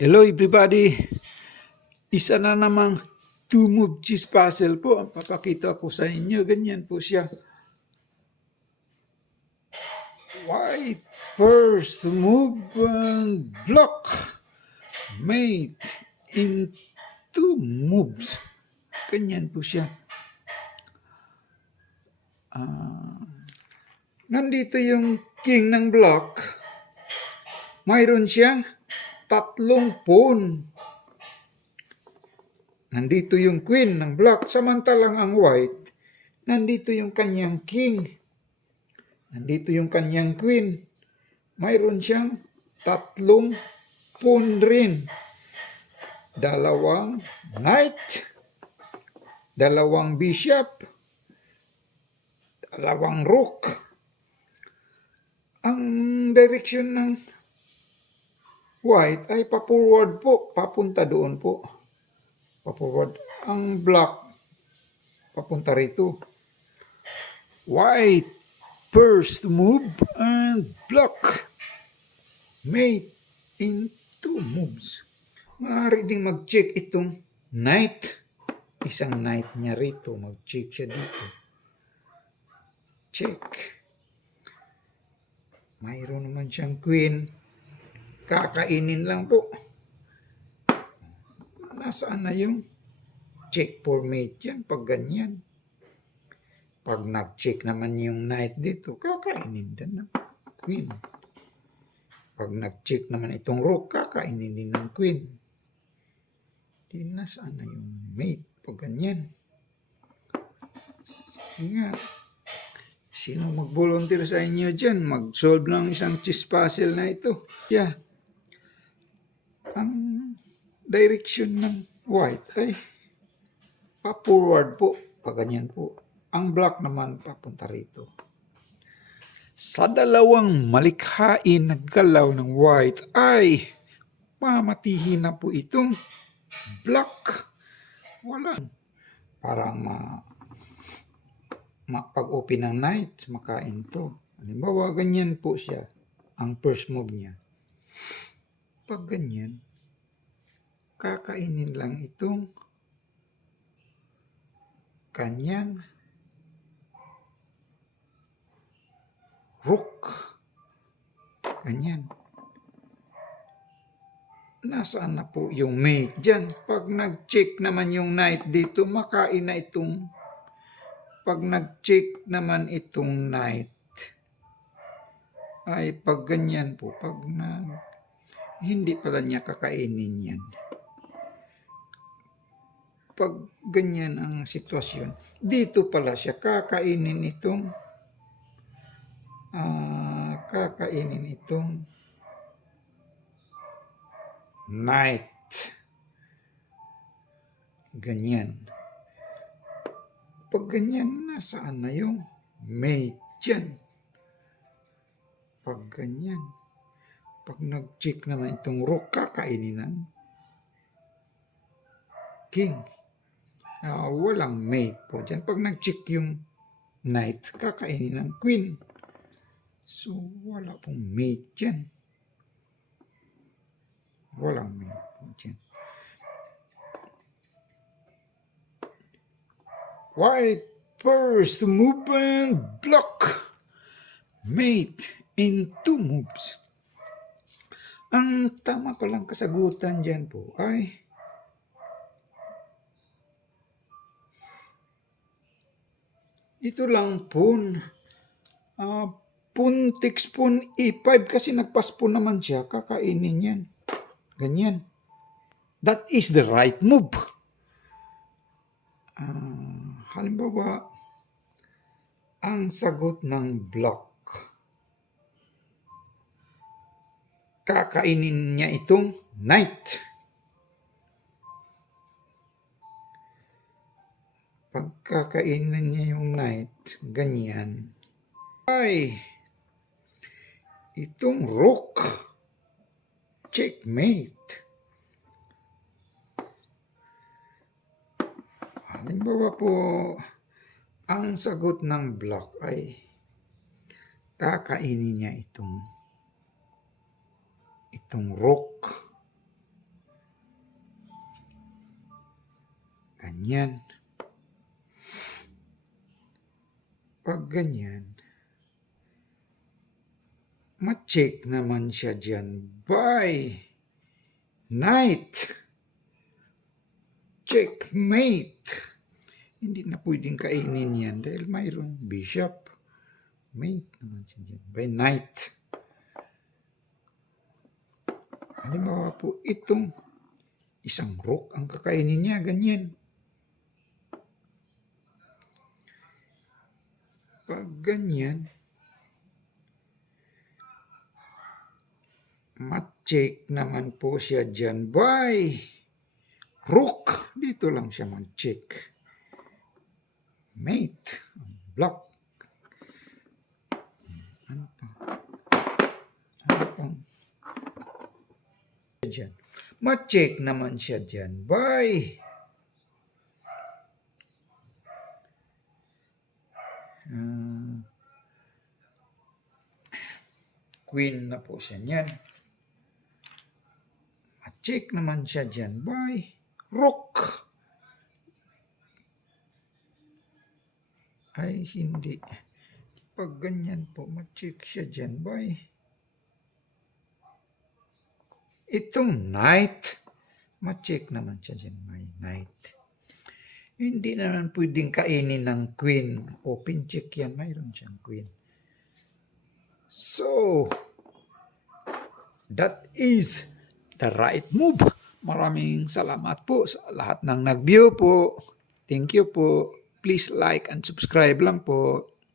Hello everybody! Isa na namang two-move cheese puzzle po ang papakita ko sa inyo. Ganyan po siya. White first move and block made in two moves. Ganyan po siya. Nandito yung king ng block. Mayroon siyang 3 pawn. Nandito yung queen ng black, samantalang ang white, nandito yung kanyang king. Nandito yung kanyang queen. Mayroon siyang 3 pawn rin. 2 knight, 2 bishop, 2 rook. Ang direction ng white ay pa-forward po, papunta doon po. Pa-forward. Ang black, papunta rito. White, first move and block. Made in 2 moves. Maaari ding mag-check itong knight. Isang knight niya rito. Mag-check siya dito. Check. Mayroon naman siyang queen. Kakainin lang po. Nasaan na yung check for mate yan pag ganyan? Pag nag-check naman yung knight dito, kakainin din ng queen. Pag nag-check naman itong rook, kakainin din ng queen. Di nasaan na yung mate pag ganyan? Sige nga. Sino mag-volunteer sa inyo dyan? Mag-solve ng isang chess puzzle na ito. Yeah. Ang direction ng white ay pa-forward po. Pag ganyan po. Ang black naman papunta rito. Sa dalawang malikhain na galaw ng white ay mamatihin na po itong black. Walang parang pag-open ng knight, makain to. Halimbawa, ganyan po siya. Ang first move niya. Pag ganyan, kakainin lang itong kanyang rook. Ganyan. Nasaan na po yung mate dyan? Pag nag-check naman yung knight dito, makain na itong pag nag-check naman itong knight ay pag ganyan po, pag hindi pala niya kakainin yan. Pag ganyan ang sitwasyon, dito pala siya kakainin itong knight. Ganyan. Pag ganyan, nasaan na yung mate dyan? Pag ganyan. Pag nag-check naman itong rook, kakainin ng king. Walang mate po dyan. Pag nag-check yung knight, kakainin ng queen. So, wala pong mate dyan. Walang mate po dyan. White first move and block. Mate in 2 moves. Ang tama palang kasagutan dyan po ay ito lang pawn. Pawn takes pawn e5 kasi nagpas pawn naman siya. Kakainin yan. Ganyan. That is the right move. Halimbawa, ang sagot ng block. Kakainin niya itong knight. Pagkakainin niya yung knight, ganyan. Ay, itong rook. Checkmate. Halimbawa po, ang sagot ng block ay kakainin niya itong rook. ganyan. Pag ganyan, ma-check naman siya dyan by knight. Checkmate. Hindi na pwedeng kainin yan dahil mayroong bishop. Mate naman siya dyan by knight. Halimbawa po, itong isang rook ang kakainin niya, ganyan. Pag ganyan, ma-check naman po siya dyan by rook. Dito lang siya mag-check. Mate. Block. Ano pa? Ano pang? Dyan. Ma-check naman siya dyan by queen na po siya niyan. Ma-check naman siya dyan by rook. Ay, hindi. Pag ganyan po, ma-check siya dyan by itong knight. Ma-check naman siya dyan by knight. Hindi naman pwedeng kainin ng queen. Open check yan. Mayroon siyang queen. So, that is the right move. Maraming salamat po sa lahat ng nag-view po. Thank you po. Please like and subscribe lang po.